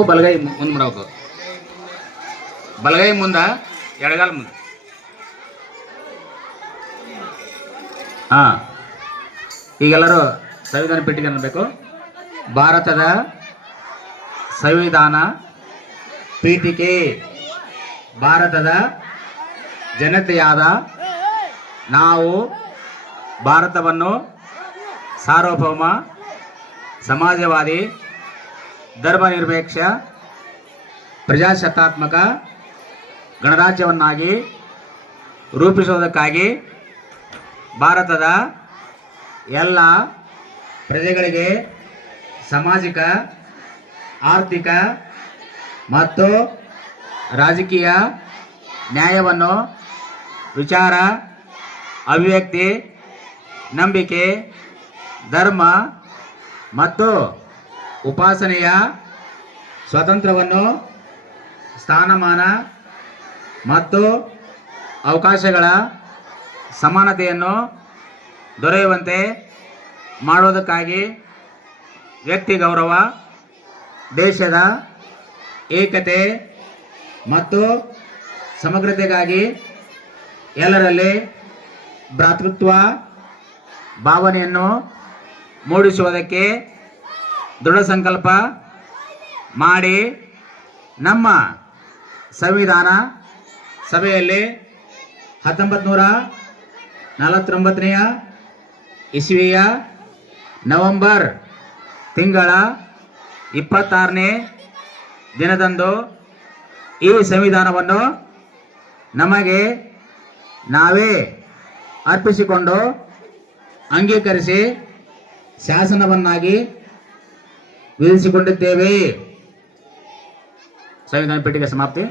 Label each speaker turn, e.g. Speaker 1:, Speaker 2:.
Speaker 1: ಬಲಗೈ ಮುಂದೆ ಮಾಡಬೇಕು. ಬಲಗೈ ಮುಂದ, ಎಡಗಾಲ ಮುಂದೆ. ಹಾ. ಈಗೆಲ್ಲರೂ ಸಂವಿಧಾನ ಪೆಟ್ಟಿಗೆ ಅನ್ನಬೇಕು ಭಾರತದ ಸಂವಿಧಾನ ಪೀಠಿಕೆ. ಭಾರತದ ಜನತೆಯಾದ ನಾವು ಭಾರತವನ್ನು ಸಾರ್ವಭೌಮ, ಸಮಾಜವಾದಿ ಧರ್ಮನಿರಪೇಕ್ಷ ಪ್ರಜಾಸತ್ತಾತ್ಮಕ ಗಣರಾಜ್ಯವನ್ನಾಗಿ ರೂಪಿಸುವುದಕ್ಕಾಗಿ ಭಾರತದ ಎಲ್ಲ ಪ್ರಜೆಗಳಿಗೆ ಸಾಮಾಜಿಕ, ಆರ್ಥಿಕ ಮತ್ತು ರಾಜಕೀಯ ನ್ಯಾಯವನ್ನು ವಿಚಾರ, ಅಭಿವ್ಯಕ್ತಿ, ನಂಬಿಕೆ, ಧರ್ಮ ಮತ್ತು ಉಪಾಸನೆಯ ಸ್ವಾತಂತ್ರ್ಯವನ್ನು ಸ್ಥಾನಮಾನ ಮತ್ತು ಅವಕಾಶಗಳ ಸಮಾನತೆಯನ್ನು ದೊರೆಯುವಂತೆ ಮಾಡುವುದಕ್ಕಾಗಿ ವ್ಯಕ್ತಿ ಗೌರವ, ದೇಶದ ಏಕತೆ ಮತ್ತು ಸಮಗ್ರತೆಗಾಗಿ ಎಲ್ಲರಲ್ಲಿ ಭ್ರಾತೃತ್ವ, ಭಾವನೆಯನ್ನು ಮೂಡಿಸುವುದಕ್ಕೆ ದೃಢ ಸಂಕಲ್ಪ ಮಾಡಿ ನಮ್ಮ ಸಂವಿಧಾನ ಸಭೆಯಲ್ಲಿ ಹತ್ತೊಂಬತ್ತು ನೂರ ನಲವತ್ತೊಂಬತ್ತನೆಯ ಇಸ್ವಿಯ ನವೆಂಬರ್ ತಿಂಗಳ ಇಪ್ಪತ್ತಾರನೇ ದಿನದಂದು ಈ ಸಂವಿಧಾನವನ್ನು ನಮಗೆ ನಾವೇ ಅರ್ಪಿಸಿಕೊಂಡು ಅಂಗೀಕರಿಸಿ ಶಾಸನವನ್ನಾಗಿ ವಿಧಿಸಿಕೊಂಡಿದ್ದೇವೆ ಸಂವಿಧಾನ ಪೀಠಿಗೆ ಸಮಾಪ್ತಿ